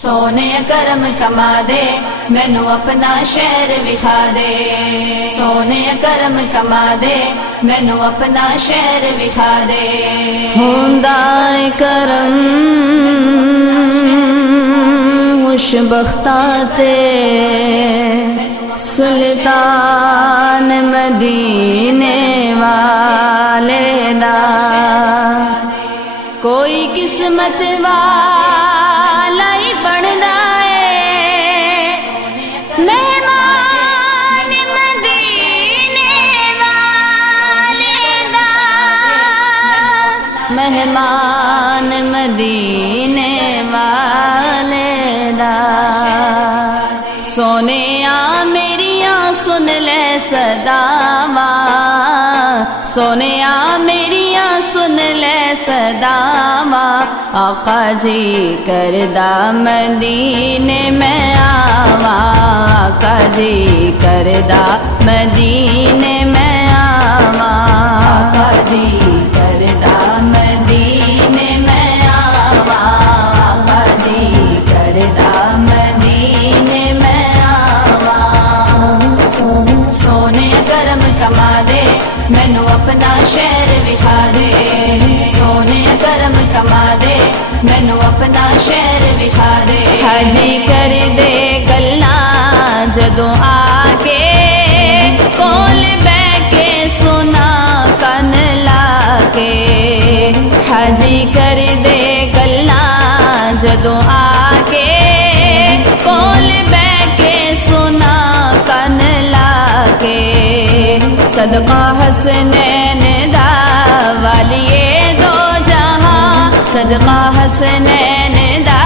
सोने करम कमा दे मैनू अपना शहर विखा दे। सोने करम कमा दे मैनू अपना शहर विखा दे। हुंदा है करम खुशबख्ता ते सुल्तान मदीने वाले दा। कोई किस्मत वाला ही बनदा है मेहमान मदीने वाले दा। मेहमान मदीने वाले दा। सोने आ मेरिया सुन ले सदावा। सोने आ मेरिया सुन ले सदावा। आका जी करदा मदीने में आवा। आका जी करदा मदीने में आवा। आका जी करदा मदीने में आवा। आका जी करदा मदीने में आवा। सोने करम कमा दे मैनू अपना शहर विखा दे। सोने करम कमा दे मैनू अपना शहर विखा दे। हाजी कर दे गल्ला जदों आके कोल बह के सुना कन लाके। हाजी कर दे गल्ला जदों आके कोल बह के सुना कन लाके। सदका हसनैन दा वालिए दो जहां। सदका हसनैन दा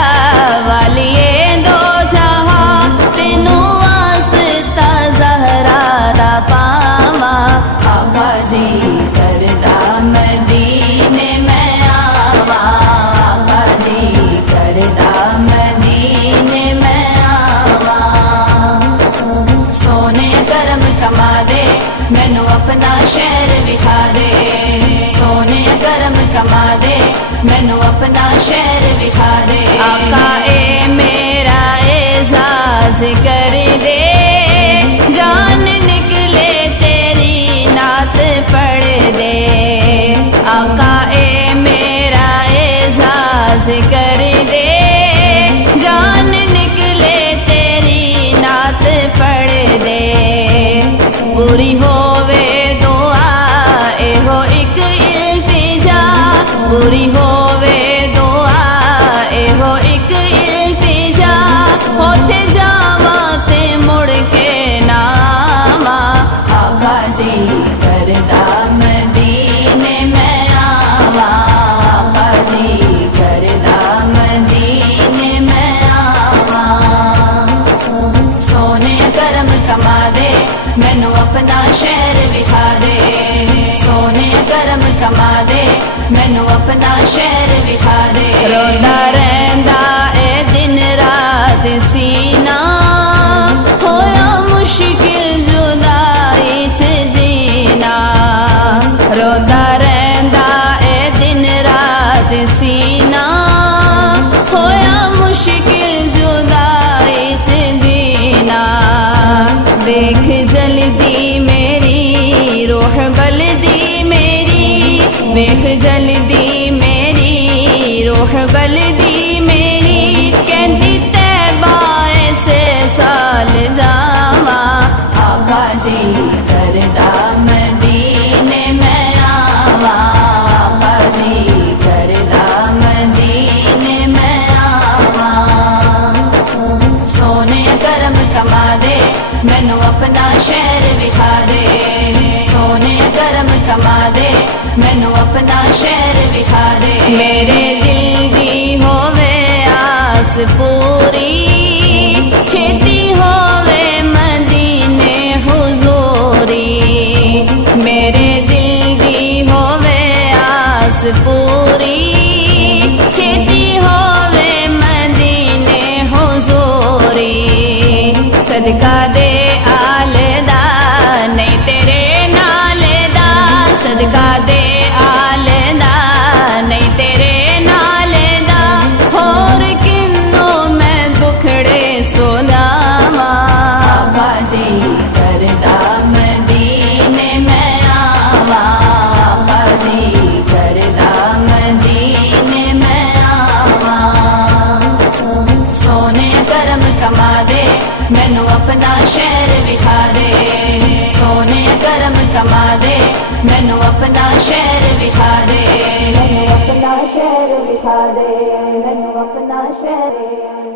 वालिए दो जहां। तेनू वास्ता ज़हरा दा पावा। आका जी करदा मदीने में आवा। आका जी करदा मदीने में आवा। सोने करम कमा दे मैनू अपना शहर विखा दे। सोने करम कमा दे मैनू अपना शहर विखा दे। आका ए मेरा एजाज कर दे जान निकले तेरी नात पढ़ दे। आका ए मेरा एजाज कर दे जान निकले तेरी नात पढ़ दे। पूरी होवे दुआ एहो एक इल्तिजा। पूरी होवे दुआ एहो एक इल्तिजा। होते जावा ते मुड़ के नामा। आका जी करदा मदीने में आवा। आका जी करदा मदीने में आवा। सोने करम कमा दे मैनू अपना शहर विखा दे। सोने करम कमा दे मैनू अपना शहर विखा दे। रोंदा रहिंदा ए दिन रात सीना होया मुश्किल जुदाई च जीना। रोंदा रहिंदा ए दिन रात सीना होया मुश्किल जुदाई च जीना। देख जल्दी मेरी रूह बल्दी मेरी। देख जल्दी मेरी रूह बल्दी मेरी। कहती तैबा ऐसे साल जावा। आका जी करदा मदीने में आवा। आका जी करदा मदीने में आवा। सोने करम कमा दे मैनू अपना शहर विखा दे। सोने करम कमा दे मैनू अपना शहर विखा दे। मेरे दिल दी होवे आस पूरी छेती होवे मदीने हुजूरी। मेरे दिल दी होवे आस पूरी छेती होवे मदीने हुजूरी। सदका दे आलदा नहीं तेरे नाले दा। सदका दे आलदा नहीं तेरे नाले दा। होर किन्नों मैं कमा दे मैनू अपना शहर विखा दे सोने करम कमा दे मैनू अपना शहर विखा दे मैनू अपना शहर विखा दे मैनू अपना शहर